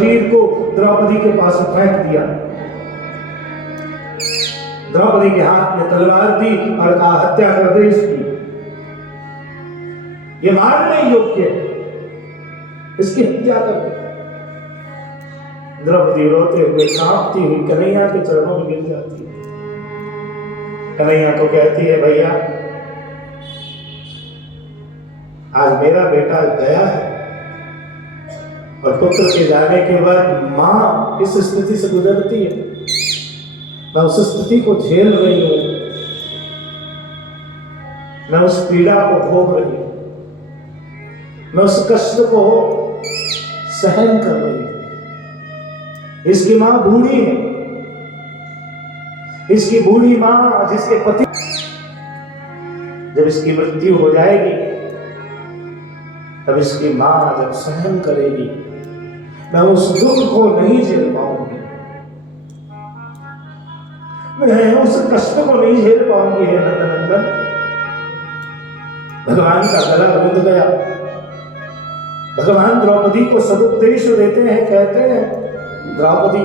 शरीर को द्रौपदी के पास फेंक दिया। द्रौपदी के हाथ में तलवार दी और कहा हत्या कर दे इसकी, ये मारने योग्य है, इसकी हत्या कर दे। द्रौपदी रोते हुए कांपती हुई कन्हैया के चरणों में गिर जाती है। कन्हैया को कहती है भैया आज मेरा बेटा गया है और पुत्र के जाने के बाद मां इस स्थिति से गुजरती है, मैं उस स्थिति को झेल रही हूं, मैं उस पीड़ा को भोग रही हूं, मैं उस कष्ट को सहन कर रही हूं। इसकी मां बूढ़ी है, इसकी बूढ़ी मां जिसके पति, जब इसकी मृत्यु हो जाएगी तब इसकी मां जब सहन करेगी मैं उस दुख को नहीं झेल पाऊंगी, मैं उस कष्ट को नहीं झेल पाऊंगी। हे नंदनंदन, भगवान का गला रुंध गया। भगवान द्रौपदी को सदुपदेश देते हैं, कहते हैं द्रौपदी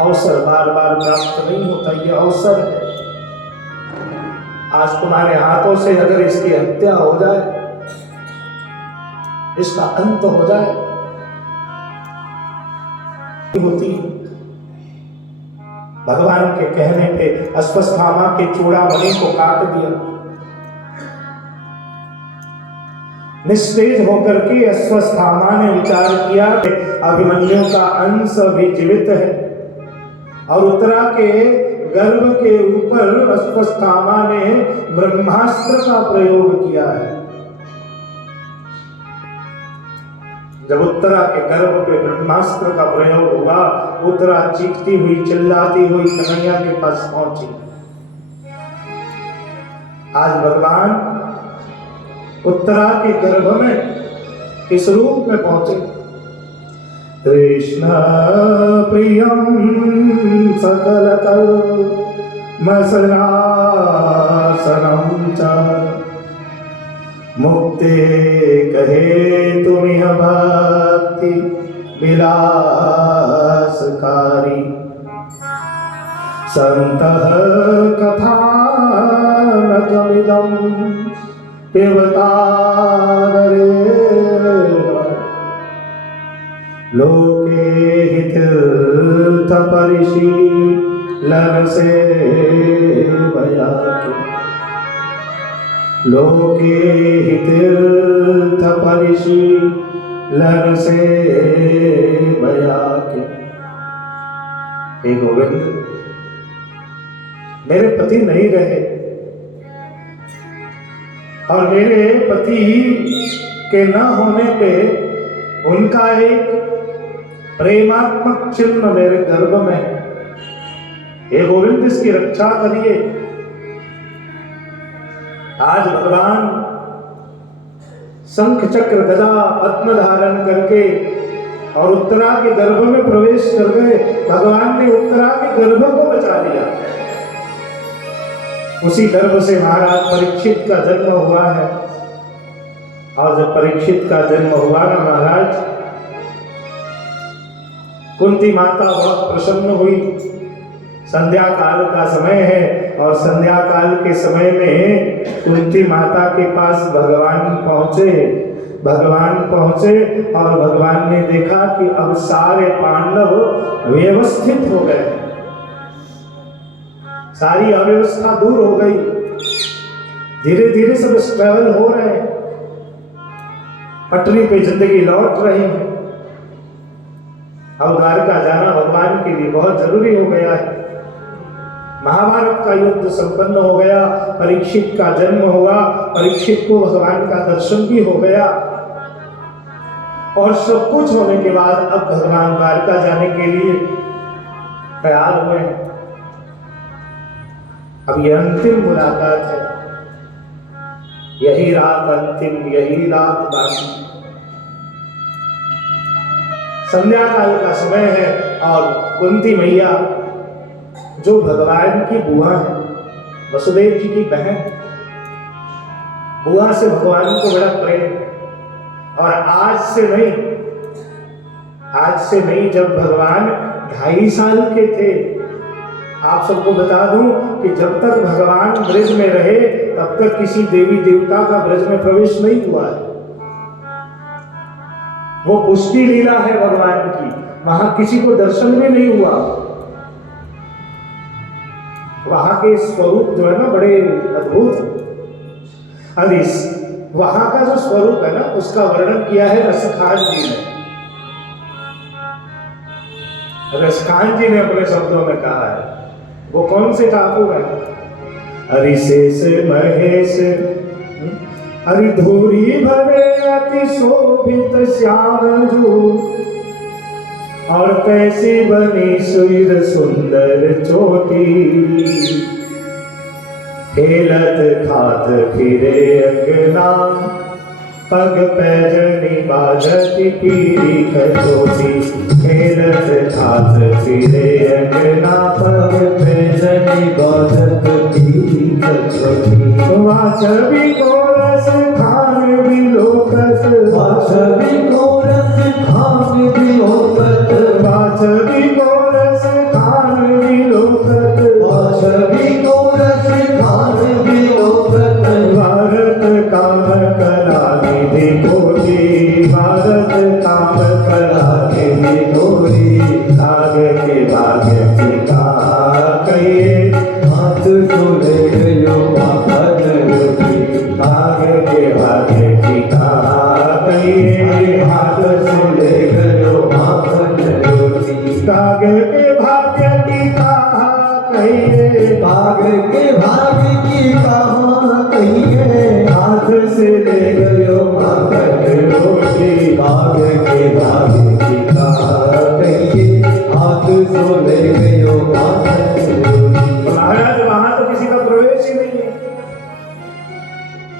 अवसर बार बार प्राप्त नहीं होता, ये अवसर है। आज तुम्हारे हाथों से अगर इसकी हत्या हो जाए, इसका अंत हो जाए, होती है। भगवान के कहने पे अश्वत्थामा के चूड़ामणि को काट दिया। निस्तेज होकर के अश्वत्थामा ने विचार किया कि अभिमन्यु का अंश भी जीवित है और उत्तरा के गर्भ के ऊपर अश्वत्थामा ने ब्रह्मास्त्र का प्रयोग किया है। जब उत्तरा के गर्भ पे ब्रह्मास्त्र का प्रयोग हुआ, उत्तरा चीखती हुई चिल्लाती हुई कन्हैया के पास पहुंची। आज भगवान उत्तरा के गर्भ में इस रूप में पहुंचे। कृष्ण प्रियम सकल कल्मषनाशनम च मुक्ते कहे तुमिह भक्ति विलासकारी संतः कथानकमिदं पिबतादरेण लोके हि तीर्थपरिशीलन सेवया लोके हि तीर्थपरिशीलन सेवया। हे गोविंद, मेरे पति नहीं रहे और मेरे पति के न होने पे उनका एक प्रेमात्मक चिन्ह मेरे गर्भ में है। हे गोविंद, इसकी रक्षा करिए। आज भगवान शंख चक्र गदा पद्म धारण करके और उत्तरा के गर्भ में प्रवेश कर गए। भगवान ने उत्तरा के गर्भ को बचा लिया। उसी गर्भ से महाराज परीक्षित का जन्म हुआ है। और जब परीक्षित का जन्म हुआ ना महाराज, कुंती माता बहुत प्रसन्न हुई। संध्या काल का समय है और संध्या काल के समय में कुंती माता के पास भगवान पहुंचे और भगवान ने देखा कि अब सारे पांडव व्यवस्थित हो गए, सारी अव्यवस्था दूर हो गई, धीरे धीरे सब स्ट्रगल हो रहे हैं, पटरी पे जिंदगी लौट रही है। अब द्वारका जाना भगवान के लिए बहुत जरूरी हो गया है। महाभारत का युद्ध संपन्न हो गया, परीक्षित का जन्म हुआ, परीक्षित को भगवान का दर्शन भी हो गया और सब कुछ होने के बाद अब भगवान द्वारका जाने के लिए तैयार हुए। अब ये अंतिम मुलाकात है, यही रात अंतिम, यही रात बाकी। संध्या काल का समय है और कुंती मैया जो भगवान की बुआ है, वसुदेव जी की बहन, बुआ से भगवान को बड़ा प्रेम। और आज से नहीं, आज से नहीं, जब भगवान 2.5 साल के थे। आप सबको बता दूं कि जब तक भगवान ब्रज में रहे तब तक किसी देवी देवता का ब्रज में प्रवेश नहीं हुआ है। वो पुष्टि लीला है भगवान की, वहां किसी को दर्शन भी नहीं हुआ। वहां के स्वरूप जो है ना बड़े अद्भुत है। अब इस वहां का जो स्वरूप है ना उसका वर्णन किया है रसखान जी ने। रसखान जी ने अपने शब्दों में कहा है। वो कौन से ठाकुर है? हरिशेष महेश हरिधुरी भरे अति शोभित श्याम जो, और कैसी बनी सुर सुंदर चोटी, खेलत खात फिरे अंगना, पग पैजनी बाजत पीरी कचोटी, खेलत खात फिरे अंगना, पग पैजनी बाजत पीरी कचोटी। वाचबी कोरस खान बिलोकत, वाचबी कोरस खान बिलोकत, वाचबी कोरस खान बिलोकत, वाचबी कोरस खान बिलोकत, भारत काम कला निधि कोटि, भारत काम कला निधि कोटि, भाग्य के भाग्य की कहा कहिए, हाथ जोड़े गयो भागन रोटी, भाग्य के भाग्य की कहा कहिए, हाथ जोड़े गयो भागन रोटी, भाग्य के भाग्य की कहा कहिए, भाग्य के भाग्य की कहा कहिए, हाथ से ले गयो भागन रोटी, भाग्य के भाग्य की कहा कहिए, हाथ से ले गयो भागन रोटी। महाराज वहां तो किसी का प्रवेश ही नहीं है।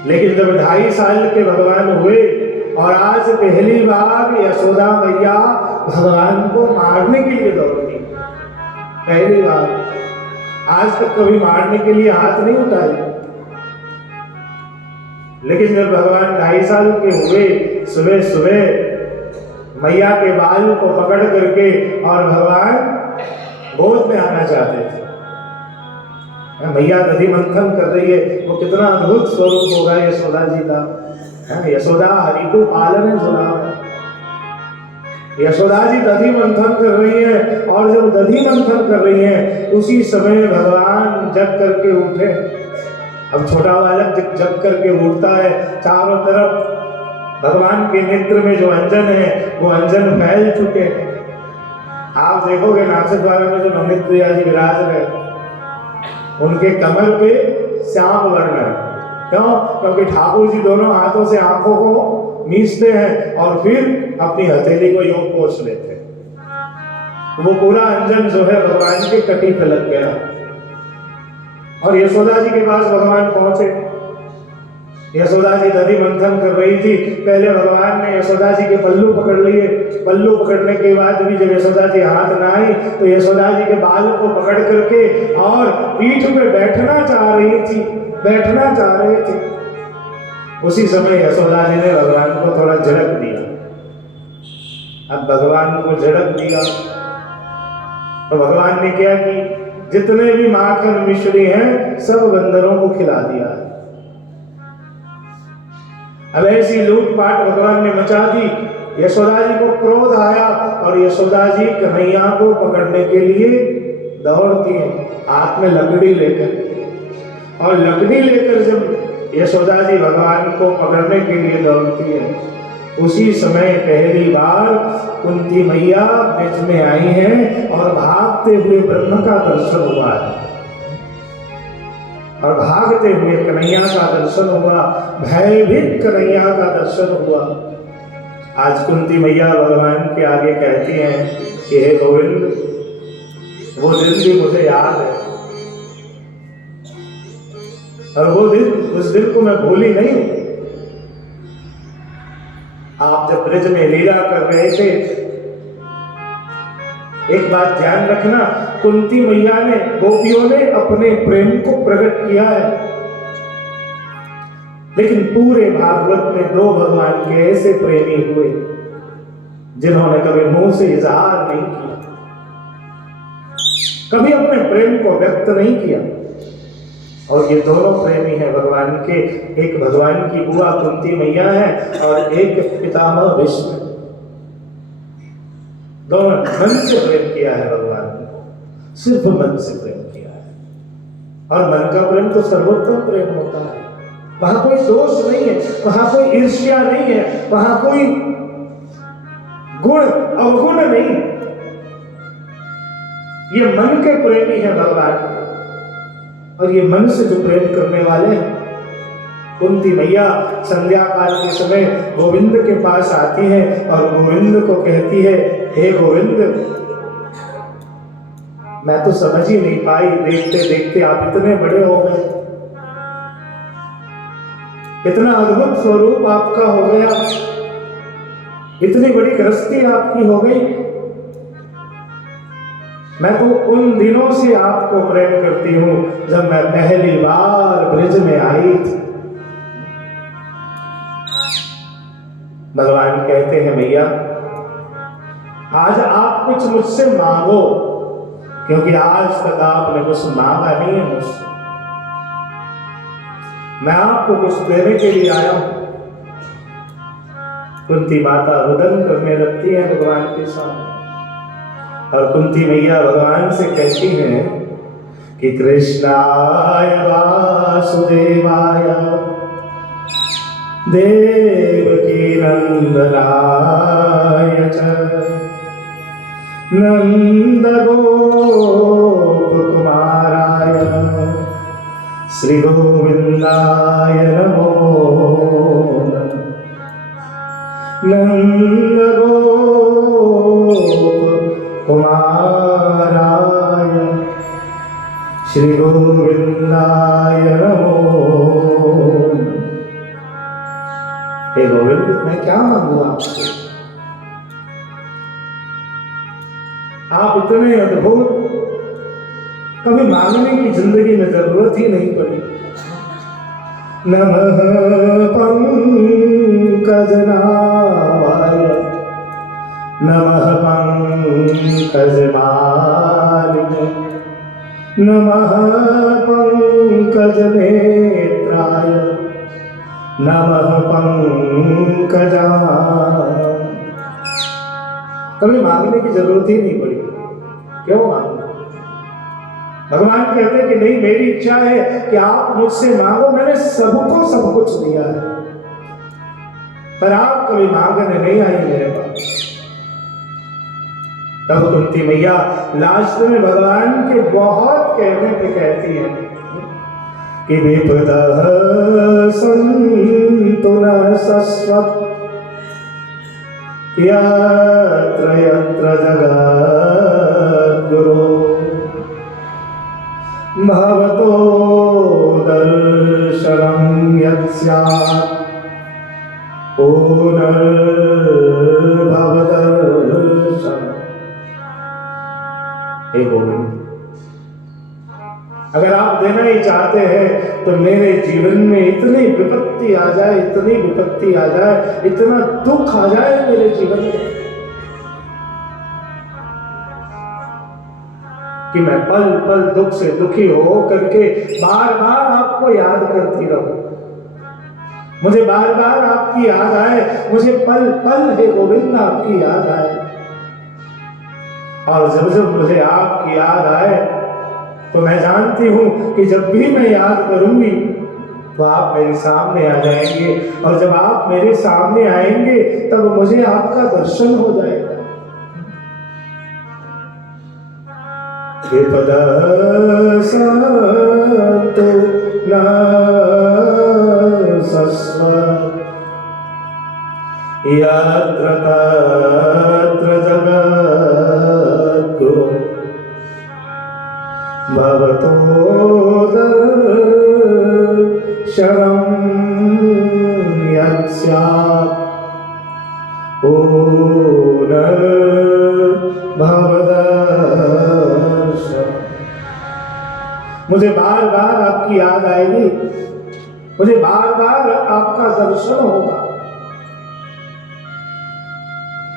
लेकिन जब 2.5 साल के भगवान हुए और आज पहली बार यशोदा मैया भगवान को मारने के लिए दौड़ी, पहली बार। आज तक कभी मारने के लिए हाथ नहीं उठाए। लेकिन जब भगवान 2.5 साल के हुए, सुबह सुबह मैया के बाल को पकड़ करके और भगवान गोद में आना चाहते थे। मैया दधि मंथन कर रही है, वो कितना अद्भुत स्वरूप होगा यशोदा जी का। यशोदा हरि को पालन झुलावे। यशोदा जी दधि मंथन कर रही है और जब दधि मंथन कर रही है उसी समय भगवान जग करके उठे। अब छोटा बालक जग करके उठता है, चारों तरफ भगवान के नेत्र में जो अंजन है वो अंजन फैल चुके। आप देखोगे नासिक द्वारा में जो नवनीत प्रिया जी विराज रहे, उनके कमर पे श्याम वर्ण है। क्यों? क्योंकि ठाकुर जी दोनों हाथों से आंखों को मीचते हैं और फिर अपनी हथेली को योग पोष लेते हैं। वो पूरा अंजन जो है भगवान के कटी पे लग गया। और यशोदा जी के पास भगवान पहुंचे। यशोदा जी दधि मंथन कर रही थी। पहले भगवान ने यशोदा जी के पल्लू पकड़ लिए। पल्लू पकड़ने के बाद भी जब यशोदा जी हाथ न आई तो यशोदा जी के बाल को पकड़ करके और पीठ पे बैठना चाह रही थी, बैठना चाह रहे थे। उसी समय यशोदा जी ने भगवान को थोड़ा झड़क दिया। अब भगवान को झड़क दिया तो भगवान ने क्या की, जितने भी माखन मिश्री हैं सब बंदरों को खिला दिया। अब ऐसी लूटपाट भगवान ने मचा दी। यशोदा जी को क्रोध आया और यशोदा जी कन्हैया को पकड़ने के लिए दौड़ती हैं हाथ में लकड़ी लेकर। और लकड़ी लेकर जब यशोदा जी भगवान को पकड़ने के लिए दौड़ती है, उसी समय पहली बार कुंती मैया ब्रज में आई हैं और भागते हुए ब्रह्म का दर्शन हुआ है और भागते हुए कन्हैया का दर्शन हुआ, भयभीत कन्हैया का दर्शन हुआ। आज कुंती मैया भगवान के आगे कहती हैं कि हे गोविंद, वो दिन भी मुझे याद है और वो दिन, उस दिन को मैं भूली नहीं हूं। आप जब ब्रज में लीला कर रहे थे, एक बात ध्यान रखना, कुंती मैया ने, गोपियों ने अपने प्रेम को प्रकट किया है। लेकिन पूरे भागवत में 2 भगवान के ऐसे प्रेमी हुए, जिन्होंने कभी मुंह से इजहार नहीं किया, कभी अपने प्रेम को व्यक्त नहीं किया। और ये दोनों प्रेमी हैं भगवान के, एक भगवान की बुआ कुंती मैया है और एक पितामह भीष्म। दोनों मन से प्रेम किया है भगवान ने, सिर्फ मन से प्रेम किया है। और मन का प्रेम तो सर्वोत्तम प्रेम होता है, वहां कोई दोष नहीं है, वहां कोई ईर्ष्या नहीं है, वहां कोई गुण अवगुण नहीं। ये मन के प्रेमी है भगवान, और ये मन से जो प्रेम करने वाले हैं। कुंती मैया संध्या काल के समय गोविंद के पास आती है और गोविंद को कहती है, हे गोविंद, मैं तो समझ ही नहीं पाई, देखते देखते आप इतने बड़े हो गए, इतना अद्भुत स्वरूप आपका हो गया, इतनी बड़ी गृहस्थी आपकी हो गई। मैं तो उन दिनों से आपको प्रेम करती हूं जब मैं पहली बार ब्रिज में आई थी। भगवान कहते हैं, मैया आज आप कुछ मुझसे मांगो, क्योंकि आज तक आपने कुछ मांगा नहीं है मुझसे। मैं आपको कुछ देने के लिए आया हूं। कुंती माता रुदन करने लगती है भगवान के सामने, और कुंती मैया भगवान से कहती हैं कि कृष्णाय वासुदेवाय देवकी नंदनाय च नंद गोप कुमाराय श्री गोविंदाय नमो नंद गोप कुमाराय श्री गोविंदाय नमो। हे गोविंद, मैं क्या मांगू आपसे? आप इतने अद्भुत, कभी मांगने की जिंदगी में जरूरत ही नहीं पड़ी। नमः पंकजनाभाय नमः पंकजमालिने नमः पंकजनेत्राय नमः पंकजा। कभी मांगने की जरूरत ही नहीं पड़ी, क्यों मांगना? भगवान कहते हैं कि नहीं, मेरी इच्छा है कि आप मुझसे मांगो, मैंने सबको सब कुछ दिया है, पर आप कभी मांगने नहीं आई मेरे पास। तब कुंती मैया लास्ट में भगवान के बहुत कहने पे कहती है कि विपदः सन्तु न शश्वत् यत्र यत्र जगद्गुरो भवतो दर्शनं यत् स्यात् पुनर्भवदर्शनम्। हे गोविंद, अगर आप देना ही चाहते हैं तो मेरे जीवन में इतनी विपत्ति आ जाए, इतनी विपत्ति आ जाए, इतना दुख आ जाए मेरे जीवन में कि मैं पल पल दुख से दुखी हो करके बार बार आपको याद करती रहूं, मुझे बार बार आपकी याद आए, मुझे पल पल हे गोविंद आपकी याद आए। और जब जब मुझे आपकी याद आए तो मैं जानती हूं कि जब भी मैं याद करूंगी तो आप मेरे सामने आ जाएंगे, और जब आप मेरे सामने आएंगे तब मुझे आपका दर्शन हो जाएगा। विपदः सन्तु न शश्वत् यत्र तत्र जगद्गुरो भवतो दर्शनं यत् स्यात् पुनर्भवदर्शनम्। मुझे बार बार आपकी याद आएगी, मुझे बार बार आपका दर्शन होगा।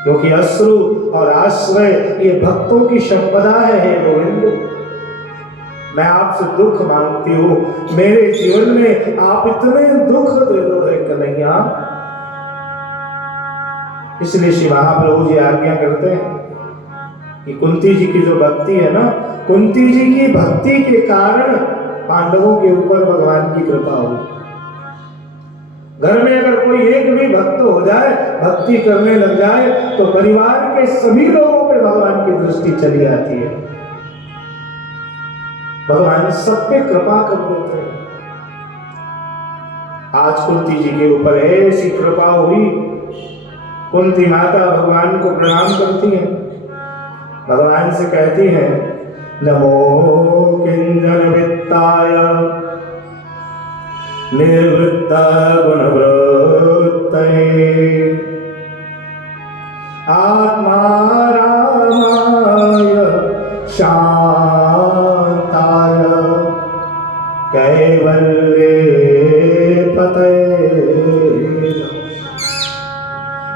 क्योंकि अश्रु और आश्रय ये भक्तों की संपदा है। हे गोविंद, मैं आपसे दुख मांगती हूँ, मेरे जीवन में आप इतने दुख दे दो हे कन्हैया। इसलिए श्री महाप्रभु जी आज्ञा करते हैं कि कुंती जी की जो भक्ति है ना, कुंती जी की भक्ति के कारण पांडवों के ऊपर भगवान की कृपा हुई। घर में अगर कोई एक भी भक्त हो जाए, भक्ति करने लग जाए, तो परिवार के सभी लोगों पे भगवान की दृष्टि चली आती है। भगवान सब पे कृपा कर देते हैं। आज कुंती जी के ऊपर ऐसी कृपा हुई, कुंती माता भगवान को प्रणाम करती है, भगवान से कहती है, नमो किंजन वित्ताय निर्वृत्त गुणवृत्तये आत्मा रामाय शांताय कैवल्ये पतये।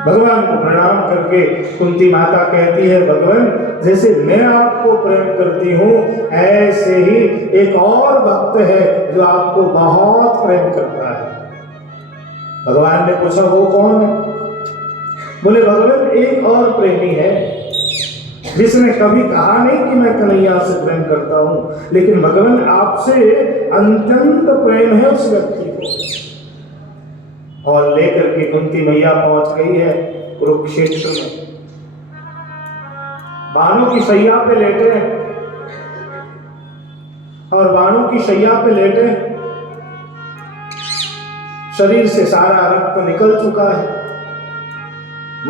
भगवान को प्रणाम करके कुंती माता कहती है, भगवान जैसे मैं आपको प्रेम करती हूँ, ऐसे ही एक और भक्त है जो आपको बहुत प्रेम करता है। भगवान ने पूछा, वो कौन है? बोले, भगवान एक और प्रेमी है जिसने कभी कहा नहीं कि मैं कन्हैया से प्रेम करता हूँ, लेकिन भगवान आपसे अत्यंत प्रेम है उस व्यक्ति को। और लेकर के कुंती मैया पहुंच गई है कुरुक्षेत्र में। बाणों की शैया पे लेटे हैं, और बाणों की शैया पे लेटे शरीर से सारा रक्त निकल चुका है,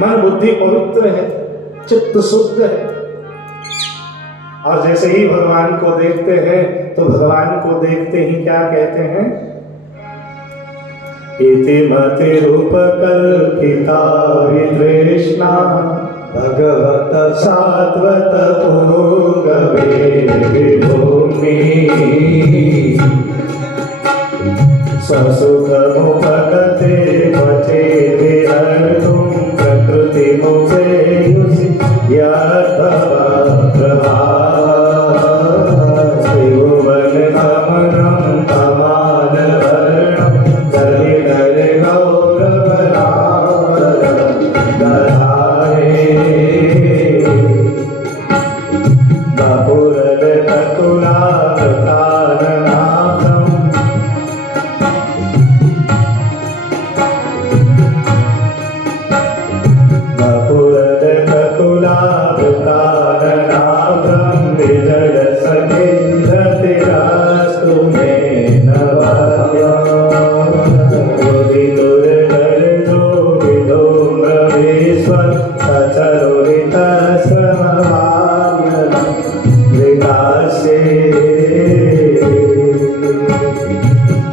मन बुद्धि पवित्र है, चित्त शुद्ध है। और जैसे ही भगवान को देखते हैं तो भगवान को देखते ही क्या कहते हैं, इति मतिरूपकल्पिता वितृष्णा भगवत सात्वत पूर्गवे विभूमि स्वसुखमुपगते वचे विहर्तुं प्रकृतिमुपेयुषि यद्भवा प्रभावः त्रिभुवनगमनं कमालवर्णं दलिदल गौरवरावरं दधारे बपुरदकुलावृताननाथम् बपुरदकुलावृताननाथं विजयसखेन्द्रतिरास्तु मे नवाद्यम् उदितुर्गर्जो विधूम्रवीश्वर सचरुरितश्रमवार्यं विकासे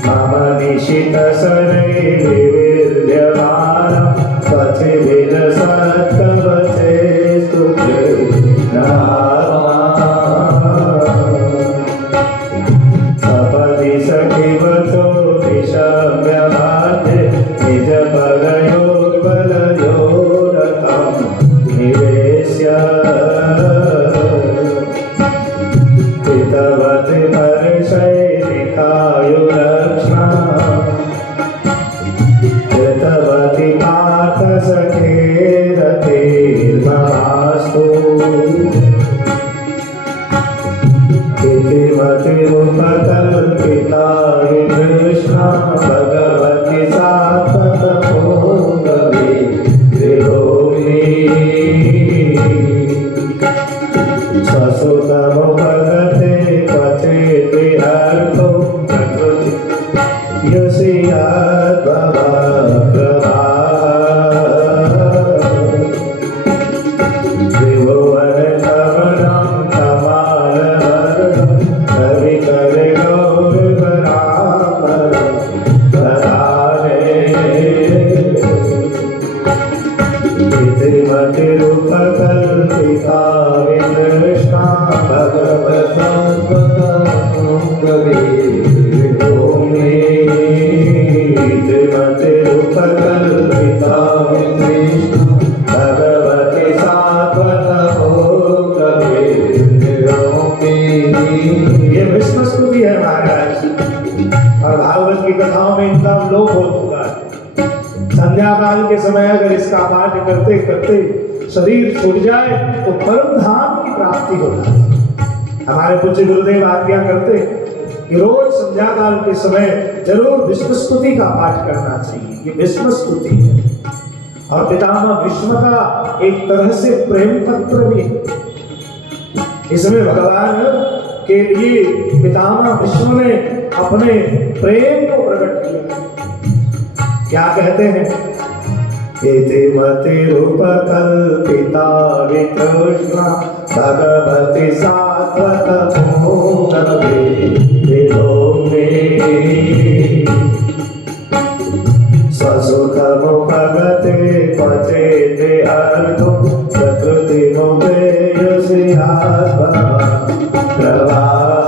मम निशितशरे विविर्यमानं त्वचिभिरसत्कवचे स्तुते सपदि सखिवचो विषम्यमाद्ये निजपदयोर्बलयोरतं निवेश्य हितवति परशैलिकायुरक्ष्मा हितवति पार्थसखेरतिर्महास्तु इति मतिरूपकल्पिता वितृष्णा भगवति सात्वत पूर्गवे विभूमि स्वसुखमुपगते क्वचित् विहर्तुं प्रकृतियुषि यद्भवा प्रभावः त्रिभुवनगमनं कमालवर्णं रविकरगौरवरामरं दधारे इति मतिरूपकल्पिता वितृष्णा भगवत्सात्वतपूर्गवे विभूमि इति मतिरूपकल्पिता वितृष्णा भगवति के समय अगर इसका पाठ करते करते शरीर छूट जाए तो परम धाम की प्राप्ति हो जाती। हमारे पूज्य गुरुदेव आज्ञा करते कि रोज संध्या काल के समय जरूर विष्णु स्तुति का पाठ करना चाहिए। ये विष्णु स्तुति है और पितामह भीष्म का एक तरह से प्रेम पत्र भी है। इसमें भगवान के लिए पितामह भीष्म ने अपने प्रेम को प्रकट किया। क्या कहते हैं? इति मतिरुपकल्पिता वितृष्णा भगवति सात्वत भूतवे विलोमे स्वसुखमुपगते पचे देहर्तुं प्रवाह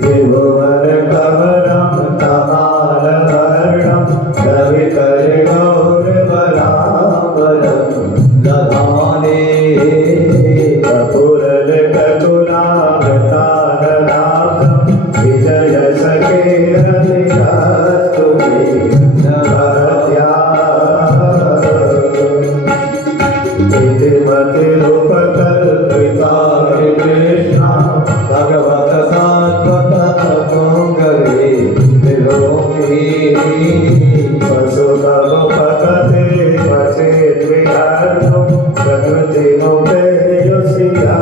त्रिभुवन कमलं कमालवर्णं रविकरगौरवरावरं दधाने कपुरलककुलावतारनाथं विजयसखेरनिरस्तु नभत्या इति मतिरुपकल्पिता कृष्णा भगवत सात्वतमोङ्गवे विलोके वसुधमुपगते पचेद्विहर्तुं प्रकृतिमुपेयुषिया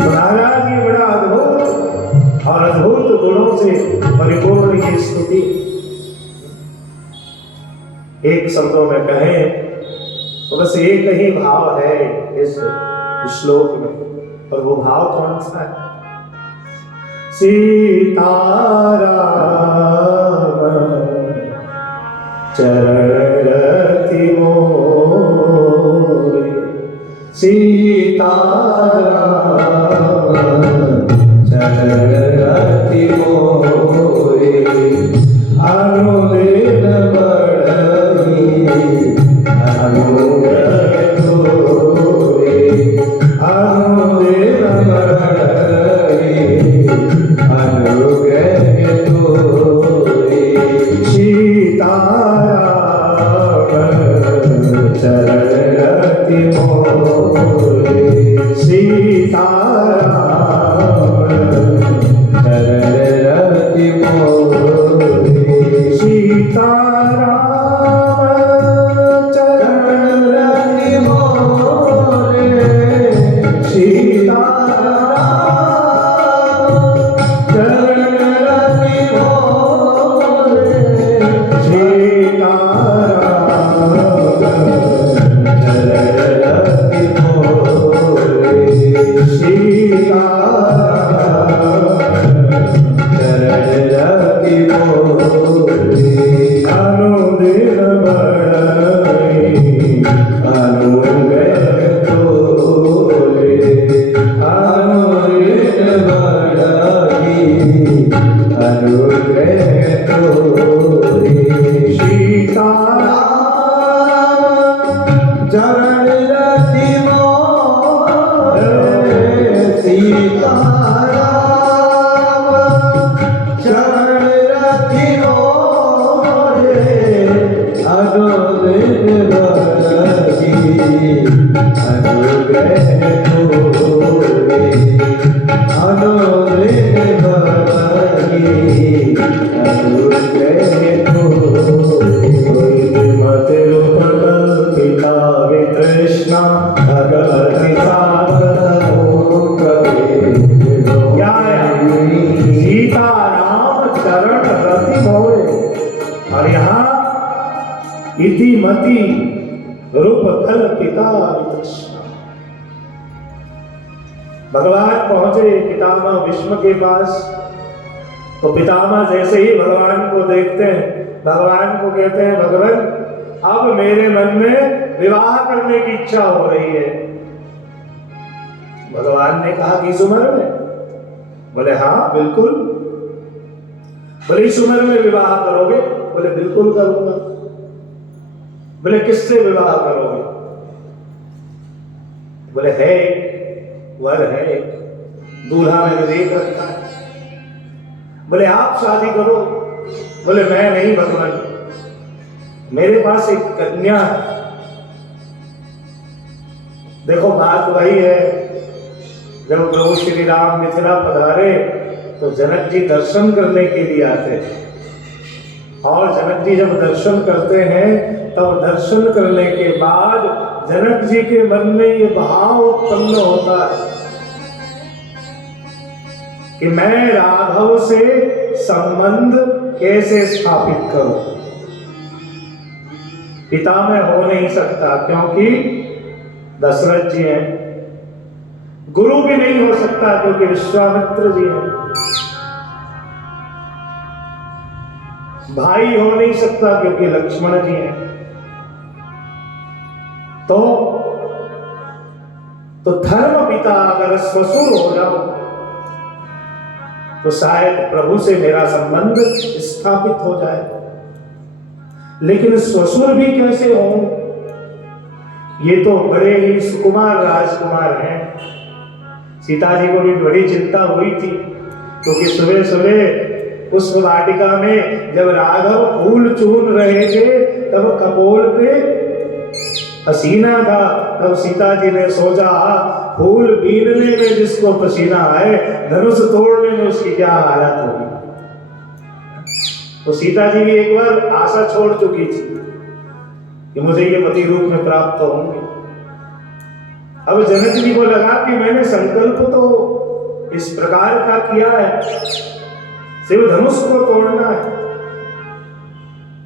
महाराज ये बड़ा अद्भुत और अद्भुत गुणों से परिपूर्ण की स्तुति। एक शब्दों में कहें तो बस एक ही भाव है इस श्लोक में, और वो भाव कौन सा है? सीताराम चरण रति मोरे, सीताराम चरण रति मोरे, अनुदिन बढ़ई अनुग्रह तोरे, अनुदिन बढ़ई अनुग्रह तोरे, सीताराम चरण रति मोरे, सीताराम चरण रति मोरे, सीताराम चरण रति मोरे, सीताराम चरण रति मोरे, अनुदिन बढ़ई अनुग्रह तोरे, अनुदिन बढ़ई अनुग्रह तोरे, सीताराम चरण रति मोरे, सीताराम चरण रति मोरे, अनुदिन बढ़ई अनुग्रह तोरे, अनुदिन बढ़ई अनुग्रह तोरे, मतिरुपकल्पिता वितृष्णा भगवति सात्वतमोङ्गवे विलोके। सीताराम चरण रति मोरे, और यहाँ इति मति रूपकल्पिता वितृष्णा। भगवान पहुंचे पितामह भीष्म के पास, तो पितामह जैसे ही भगवान को देखते हैं, भगवान को कहते हैं, भगवान अब मेरे मन में विवाह करने की इच्छा हो रही है। भगवान ने कहा कि इस उम्र में? बोले हाँ बिल्कुल। बोले इस उम्र में विवाह करोगे? बोले बिल्कुल करूंगा। बोले किससे विवाह करोगे? बोले है एक वर है एक, दूल्हा मैंने देख रखा है। बोले आप शादी करो। बोले मैं नहीं भगवान, मेरे पास एक कन्या है। देखो बात वही है, जब प्रभु श्री राम मिथिला पधारे तो जनक जी दर्शन करने के लिए आते हैं, और जनक जी जब दर्शन करते हैं तब दर्शन करने के बाद जनक जी के मन में ये भाव उत्पन्न होता है कि मैं राघव से संबंध कैसे स्थापित करूं। पिता में हो नहीं सकता क्योंकि दशरथ जी हैं, गुरु भी नहीं हो सकता क्योंकि विश्वामित्र जी हैं, भाई हो नहीं सकता क्योंकि लक्ष्मण जी हैं। तो धर्म पिता अगर ससुर हो जाओ तो शायद प्रभु से मेरा संबंध स्थापित हो जाए। लेकिन ससुर भी कैसे हो, ये तो बड़े ही सुकुमार राजकुमार हैं। सीता जी को भी बड़ी चिंता हुई थी क्योंकि सुबह सुबह पुष्प वाटिका में जब राघव फूल चून रहे थे तब कपोल पे पसीना था। तब सीता जी ने सोचा फूल बीनने में जिसको पसीना आए, धनुष तोड़ने में उसकी क्या हालत होगी। तो सीता जी भी एक बार आशा छोड़ चुकी थी कि मुझे ये पति रूप में प्राप्त होंगे। अब जनक जी को लगा कि मैंने संकल्प तो इस प्रकार का किया है, शिव धनुष को तोड़ना है,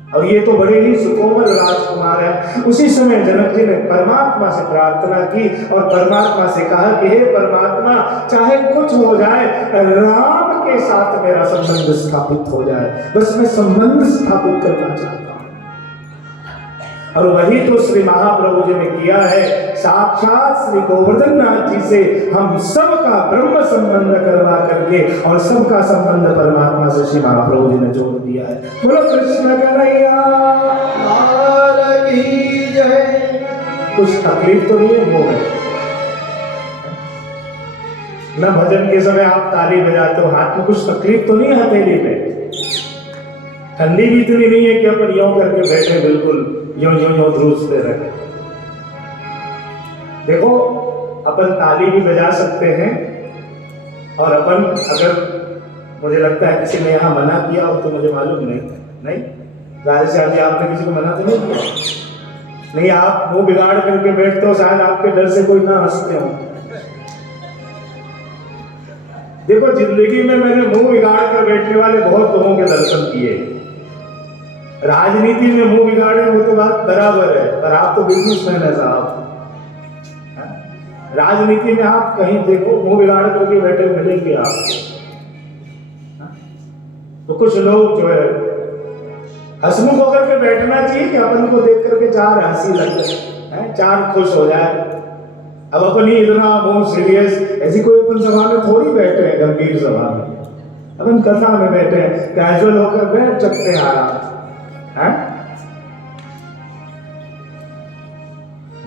और ये तो बड़े ही सुकोमल राजकुमार है। उसी समय जनक जी ने परमात्मा से प्रार्थना की और परमात्मा से कहा कि हे परमात्मा, चाहे कुछ हो जाए, राम के साथ मेरा संबंध स्थापित हो जाए, बस मैं संबंध स्थापित करना चाहता हूं। और वही तो श्री महाप्रभु जी ने किया है। साक्षात श्री गोवर्धन नाथ जी से हम सबका ब्रह्म संबंध करवा करके और सबका संबंध परमात्मा से श्री महाप्रभु जी ने जोड़ दिया है। बोलो कृष्ण कन्हैया लाल की जय। कुछ तकलीफ तो नहीं है मुंह में ना? भजन के समय आप ताली बजाते हो, हाथ में कुछ तकलीफ तो नहीं है? हथेली में ठंडी भी इतनी नहीं है कि अपन यों करके बैठे बिल्कुल यों यों यों ध्रुजते रहे। देखो अपन ताली भी बजा सकते हैं, और अपन अगर मुझे लगता है किसी ने यहाँ मना किया हो तो मुझे मालूम नहीं राजेश जी आपने किसी को मना तो नहीं किया? नहीं, आप मुंह बिगाड़ करके बैठते हो, शायद आपके डर से कोई ना हंसते हो। देखो जिंदगी में मैंने मुंह बिगाड़ कर बैठने वाले बहुत लोगों के दर्शन किए। राजनीति में मुंह बिगाड़े वो तो बात बराबर है, पर आप तो बिजनेसमैन है साहब। राजनीति में आप कहीं देखो मुंह बिगाड़ करके बैठे मिलेंगे आपको। तो कुछ लोग जो है हंसमुख होकर के बैठना चाहिए कि अपन को देख करके चार हंसी लग जाए, चार खुश हो जाए। अब अपन ही इतना बहुत सीरियस, ऐसी कोई अपन सभा में थोड़ी बैठे हैं, गंभीर सभा में अपन कथा में बैठे हैं, कैजुअल होकर बैठ सकते हैं आराम से।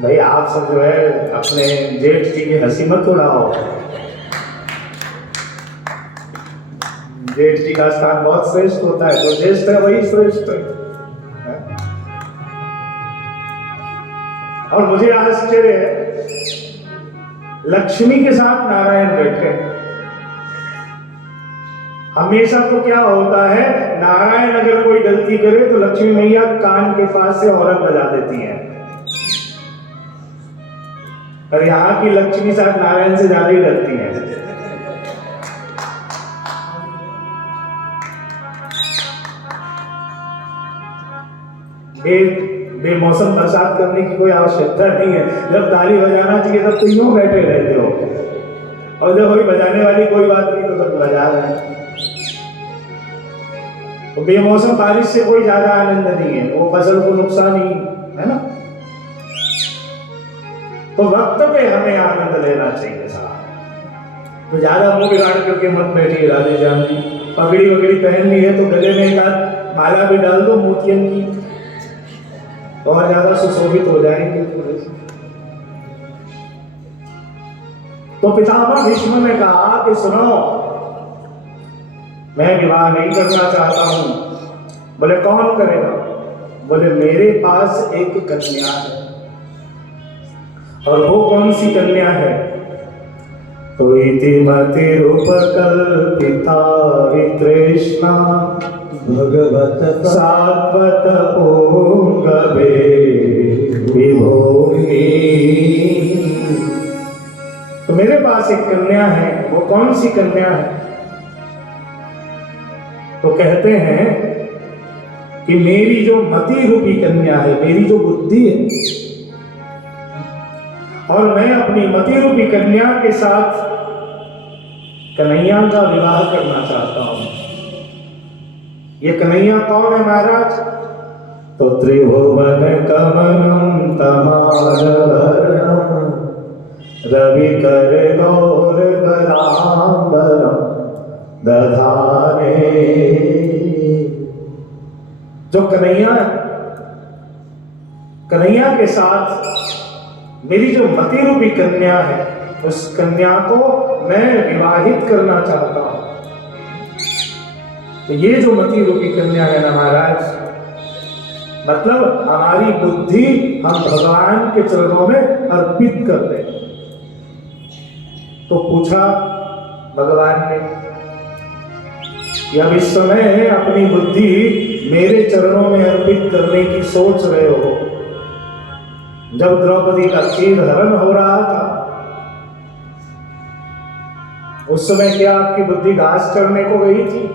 भाई आप सब जो है अपने जेठ जी की हंसी मत उड़ाओ। जेठ जी का स्थान बहुत श्रेष्ठ होता है, जो ज्येष्ठ है वही श्रेष्ठ है। और मुझे आश्चर्य है, लक्ष्मी के साथ नारायण बैठे। हमेशा तो क्या होता है, नारायण अगर कोई गलती करे तो लक्ष्मी मैया कान के पास से हॉर्न बजा देती हैं, पर यहाँ की लक्ष्मी साथ नारायण से ज्यादा ही डरती हैं। बेमौसम बरसात करने की कोई आवश्यकता नहीं है। जब ताली बजाना चाहिए तब तो यूं बैठे रहते हो, और जब कोई बजाने वाली कोई बात नहीं तो सब बजा रहे हैं। तो बेमौसम बारिश से कोई ज्यादा आनंद नहीं है, वो फसल को नुकसान ही है ना। तो वक्त पे हमें आनंद लेना चाहिए साहब। तो ज्यादा मुंह बिगाड़ करके मत बैठिए राधे श्याम जी। पगड़ी वगड़ी पहन ली है तो गले में एक आध माला भी डाल दो मोतियन की, तो और ज्यादा सुशोभित हो जाएंगे थोड़े से। तो पितामह भीष्म ने कहा कि सुनो, मैं विवाह नहीं करना चाहता हूं। बोले कौन करेगा? बोले मेरे पास एक कन्या है। और वो कौन सी कन्या है? तो इति मतिरुपकल्पिता तृष्णा भगवत सात्वत पुंगवे विभोगी। तो मेरे पास एक कन्या है। वो कौन सी कन्या है? तो कहते हैं कि मेरी जो मति रूपी कन्या है, मेरी जो बुद्धि है, और मैं अपनी मति रूपी कन्या के साथ कन्हैया का विवाह करना चाहता हूं। ये कन्हैया कौन है महाराज? तो त्रिभुवन कमलम तमालवर्णम रवि कर गौर बरांबरम दधाने। जो कन्हैया है, कन्हैया के साथ मेरी जो मति रूपी कन्या है, उस कन्या को मैं विवाहित करना चाहता हूं। तो ये जो मति रूपी कन्या है ना महाराज, मतलब हमारी बुद्धि हम भगवान के चरणों में अर्पित कर दें। तो पूछा भगवान ने कि अब इस समय अपनी बुद्धि मेरे चरणों में अर्पित करने की सोच रहे हो। जब द्रौपदी का चीर हरण हो रहा था, उस समय क्या आपकी बुद्धि घास चढ़ने को गई थी?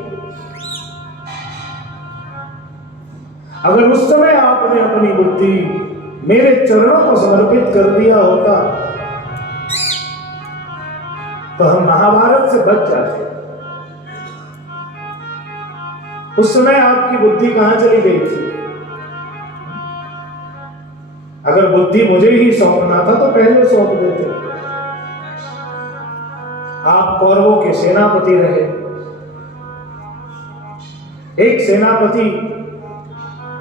अगर उस समय आपने अपनी बुद्धि मेरे चरणों को समर्पित कर दिया होता तो हम महाभारत से बच जाते। उस समय आपकी बुद्धि कहां चली गई थी? अगर बुद्धि मुझे ही सौंपना था तो पहले सौंप देते। आप कौरवों के सेनापति रहे। एक सेनापति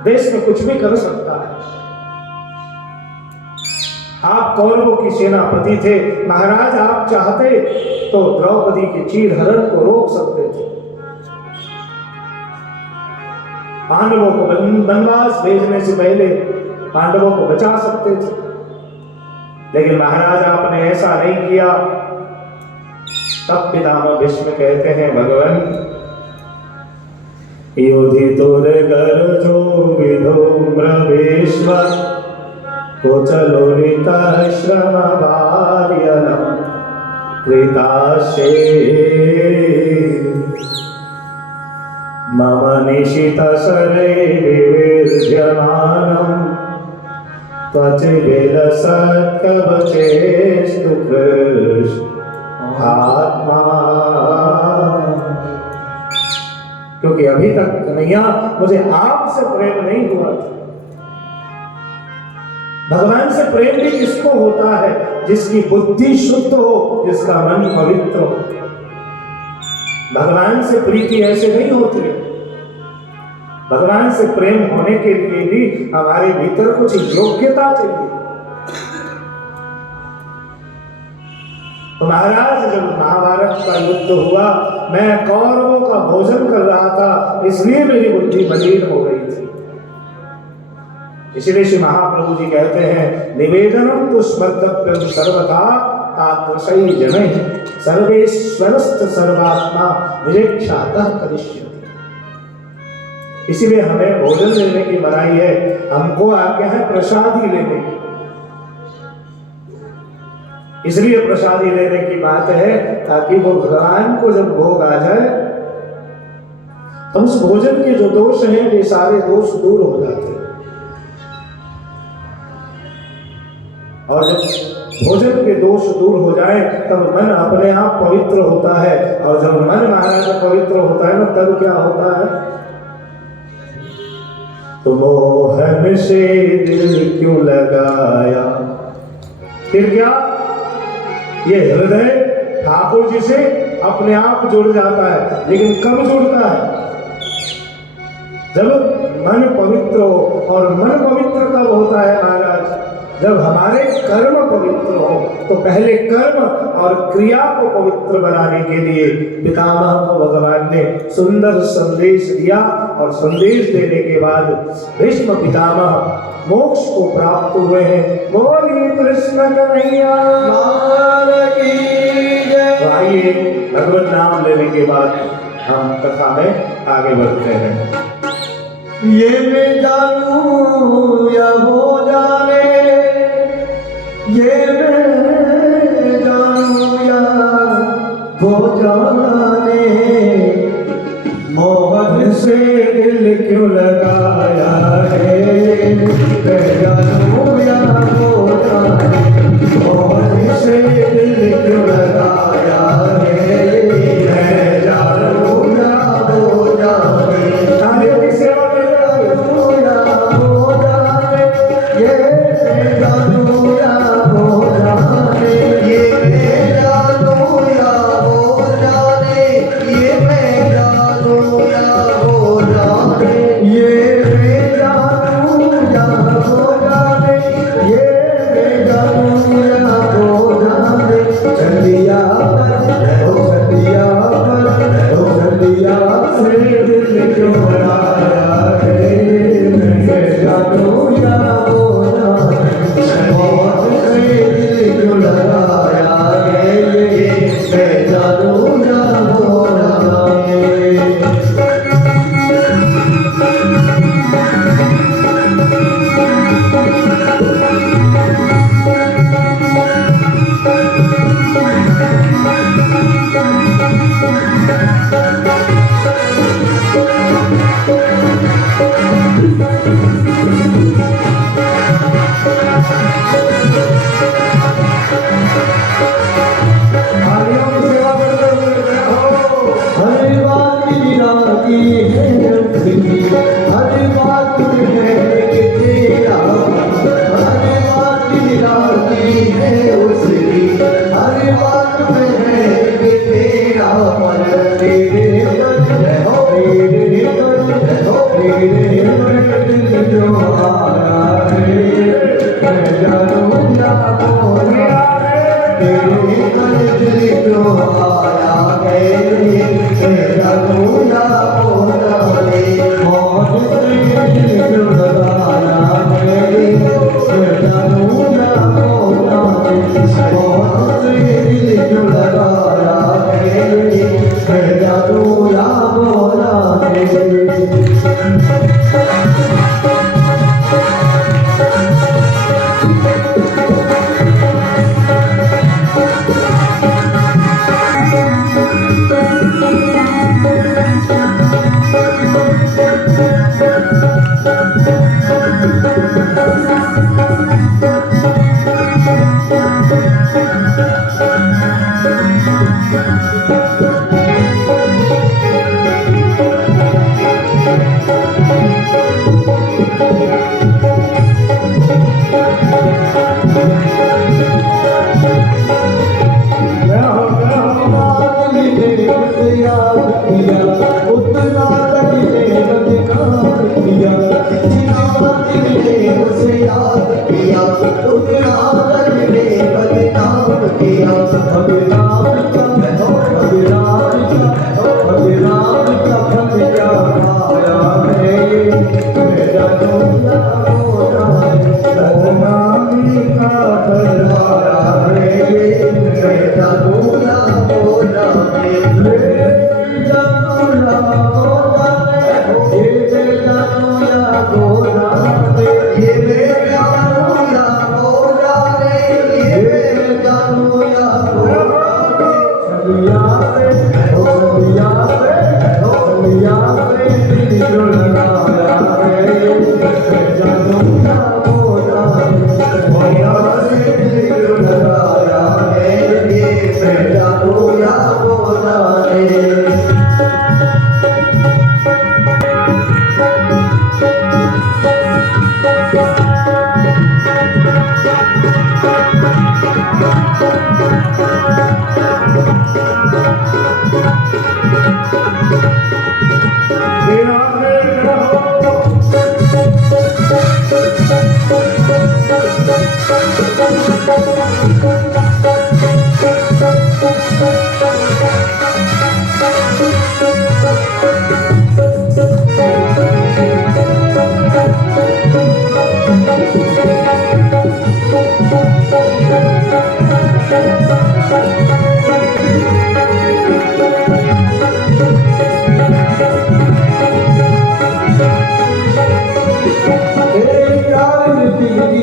देश में कुछ भी कर सकता है। आप कौरवों की सेनापति थे महाराज, आप चाहते तो द्रौपदी के चीर हरण को रोक सकते थे, पांडवों को वनवास भेजने से पहले पांडवों को बचा सकते थे। लेकिन महाराज आपने ऐसा नहीं किया। तब पितामह भीष्म कहते हैं, भगवान योधि तोरे घर जो विधूम्र विश्व को चलोरिता श्रम वार्यनम कृताशे मम निशित शरे विविर्ध्यमानम त्वचिविलसत् कवचेस्तु कृष्ण आत्मा। क्योंकि अभी तक कन्हैया मुझे आपसे प्रेम नहीं हुआ था। भगवान से प्रेम भी किसको होता है? जिसकी बुद्धि शुद्ध हो, जिसका मन पवित्र हो। भगवान से प्रीति ऐसे नहीं होती है। भगवान से प्रेम होने के लिए भी हमारे भीतर कुछ योग्यता चाहिए। तो महाराज जब महाभारत का युद्ध हुआ, मैं कौरवों का भोजन कर रहा था, इसलिए मेरी बुद्धि मलिन हो गई थी। इसलिए श्री महाप्रभु जी कहते हैं, निवेदनम तो स्मर्तव्यम सर्वथा तादृशै जनैः सर्वेश्वरस्त सर्वात्मा निरीक्षातः करिष्यति। इसीलिए हमें भोजन लेने की मनाही है। हमको आज्ञा है प्रसादी लेने की। इसलिए प्रसादी लेने की बात है ताकि वो भगवान को जब भोग आ जाए तो उस भोजन के जो दोष हैं वे सारे दोष दूर हो जाते हैं। और जब भोजन के दोष दूर हो जाए तब मन अपने आप पवित्र होता है। और जब मन महाराज पवित्र होता है ना, तब क्या होता है? तो मोहन से दिल क्यों लगाया? फिर क्या? ये हृदय ठाकुर जी से अपने आप जुड़ जाता है। लेकिन कब जुड़ता है? जब मन पवित्र हो। और मन पवित्र कब होता है महाराज? जब हमारे कर्म पवित्र हो तो पहले कर्म और क्रिया को पवित्र बनाने के लिए पितामह को भगवान ने सुंदर संदेश दिया और संदेश देने के बाद भीष्म पितामह मोक्ष को प्राप्त हुए हैं। बोलिए कृष्ण कन्हैया की जय। तो आइए भगवत नाम लेने के बाद हम कथा में आगे बढ़ते हैं। ये मैं जानूं या वो जाने, ये मैं जानूं या वो जाने, मोहन से दिल क्यों लगाया है, मैं जानूं या वो जाने, मोहन से दिल क्यों लगाया है, मैं जानूं या वो जाने।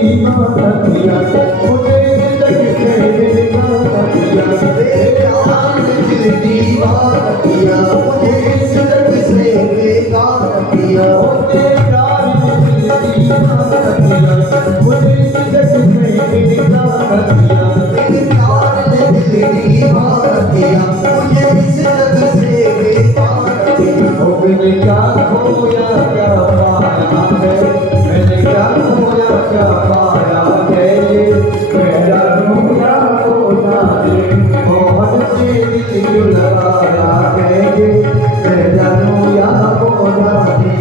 दीवाना किया मुझे जिंदगी से दीवाना किया तेरे प्यार ने दिल दीवाना किया मुझे जिंदगी से बेगाना किया तेरे प्यार ने दिल दीवाना किया मुझे जिंदगी से बेगाना किया तेरे प्यार ने दिल दीवाना किया मुझे जिंदगी से बेगाना किया ओ मैंने क्या खोया क्या पाया है मैंने क्या खोया क्या पाया है मेरा रोया रोना है मोहन से दिल क्यों लगाया है मेरा रोया रोना है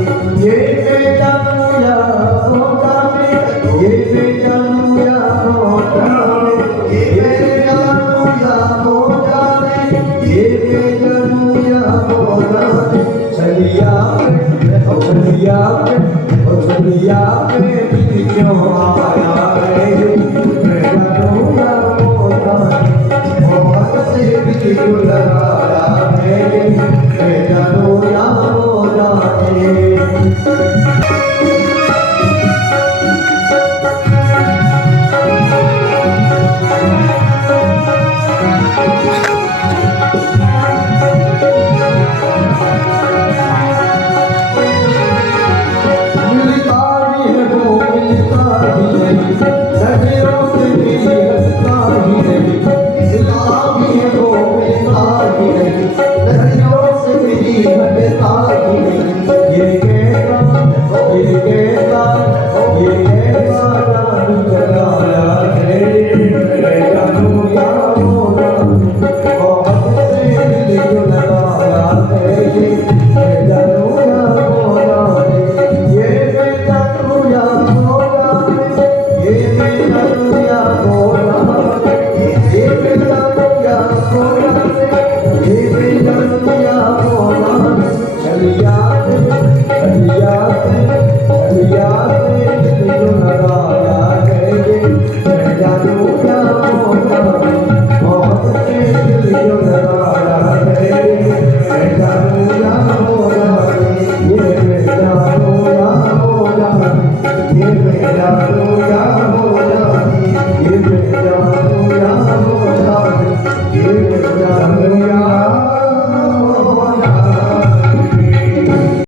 ये मेरा रोया रोना है ये मेरा रोया रोना है ये मेरा रोया रोना है ये मेरा रोया रोना है चलिया पे दिल क्यों आया है